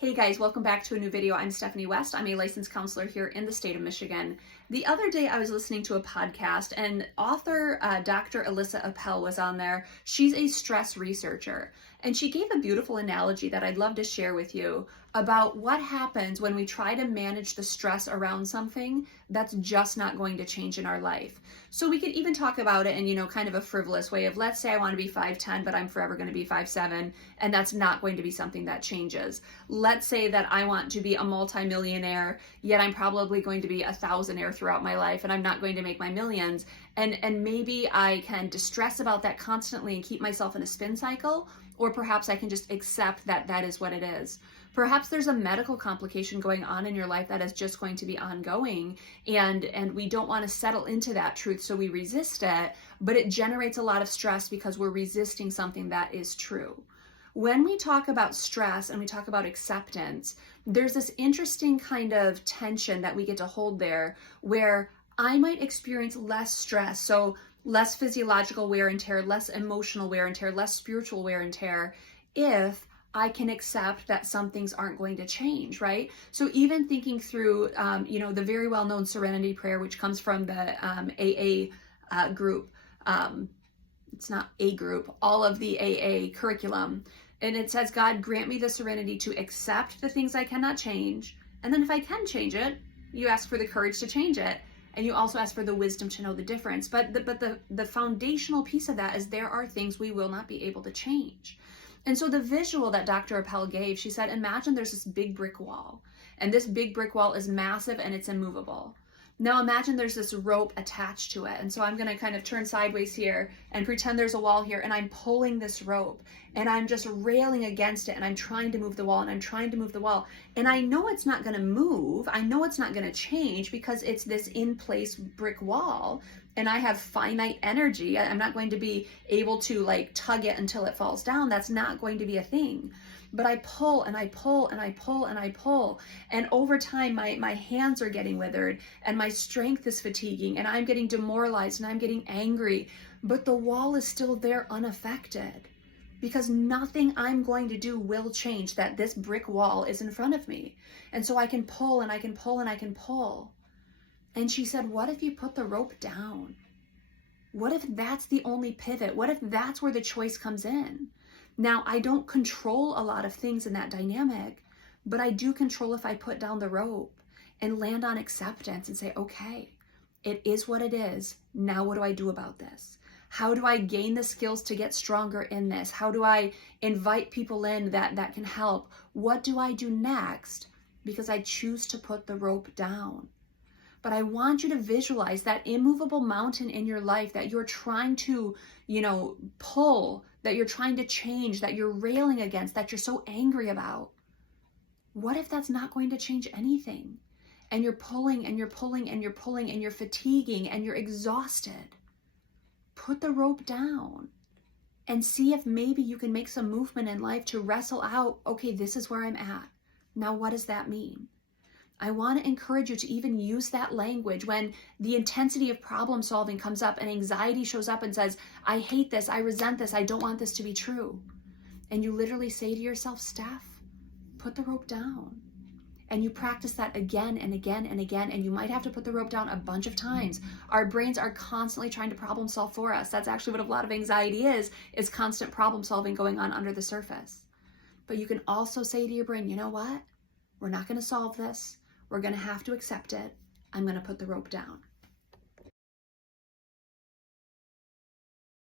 Hey guys, welcome back to a new video. I'm Stephanie West. I'm a licensed counselor here in the state of Michigan. The other day I was listening to a podcast and author Dr. Elissa Appel was on there. She's a stress researcher and she gave a beautiful analogy that I'd love to share with you about what happens when we try to manage the stress around something that's just not going to change in our life. So we could even talk about it in, kind of a frivolous way of, let's say I want to be 5'10", but I'm forever going to be 5'7", and that's not going to be something that changes. Let's say that I want to be a multimillionaire, yet I'm probably going to be a thousandaire throughout my life, and I'm not going to make my millions. And maybe I can distress about that constantly and keep myself in a spin cycle, or perhaps I can just accept that that is what it is. Perhaps there's a medical complication going on in your life that is just going to be ongoing, and we don't want to settle into that truth, so we resist it, but it generates a lot of stress because we're resisting something that is true. When we talk about stress and we talk about acceptance, there's this interesting kind of tension that we get to hold there where I might experience less stress, so less physiological wear and tear, less emotional wear and tear, less spiritual wear and tear, if I can accept that some things aren't going to change, right? So even thinking through, the very well-known Serenity Prayer, which comes from the AA group, it's not a group, all of the AA curriculum. And it says, God, grant me the serenity to accept the things I cannot change. And then if I can change it, you ask for the courage to change it. And you also ask for the wisdom to know the difference. But the foundational piece of that is there are things we will not be able to change. And so the visual that Dr. Appel gave, she said, imagine there's this big brick wall. And this big brick wall is massive and it's immovable. Now imagine there's this rope attached to it. And so I'm going to kind of turn sideways here and pretend there's a wall here, and I'm pulling this rope and I'm just railing against it, and I'm trying to move the wall, and I'm trying to move the wall. And I know it's not going to move. I know it's not going to change because it's this in place brick wall and I have finite energy. I'm not going to be able to tug it until it falls down. That's not going to be a thing. But I pull and I pull and I pull and I pull. And over time, my hands are getting withered and my strength is fatiguing and I'm getting demoralized and I'm getting angry. But the wall is still there unaffected because nothing I'm going to do will change that this brick wall is in front of me. And so I can pull and I can pull and I can pull. And she said, what if you put the rope down? What if that's the only pivot? What if that's where the choice comes in? Now, I don't control a lot of things in that dynamic, but I do control if I put down the rope and land on acceptance and say, okay, it is what it is. Now, what do I do about this? How do I gain the skills to get stronger in this? How do I invite people in that can help? What do I do next? Because I choose to put the rope down. But I want you to visualize that immovable mountain in your life that you're trying to, pull, that you're trying to change, that you're railing against, that you're so angry about. What if that's not going to change anything? And you're pulling and you're pulling and you're pulling and you're fatiguing and you're exhausted. Put the rope down and see if maybe you can make some movement in life to wrestle out, okay, this is where I'm at. Now, what does that mean? I want to encourage you to even use that language when the intensity of problem solving comes up and anxiety shows up and says, I hate this, I resent this, I don't want this to be true. And you literally say to yourself, Steph, put the rope down. And you practice that again and again and again, and you might have to put the rope down a bunch of times. Our brains are constantly trying to problem solve for us. That's actually what a lot of anxiety is constant problem solving going on under the surface. But you can also say to your brain, you know what? We're not going to solve this. We're going to have to accept it. I'm going to put the rope down.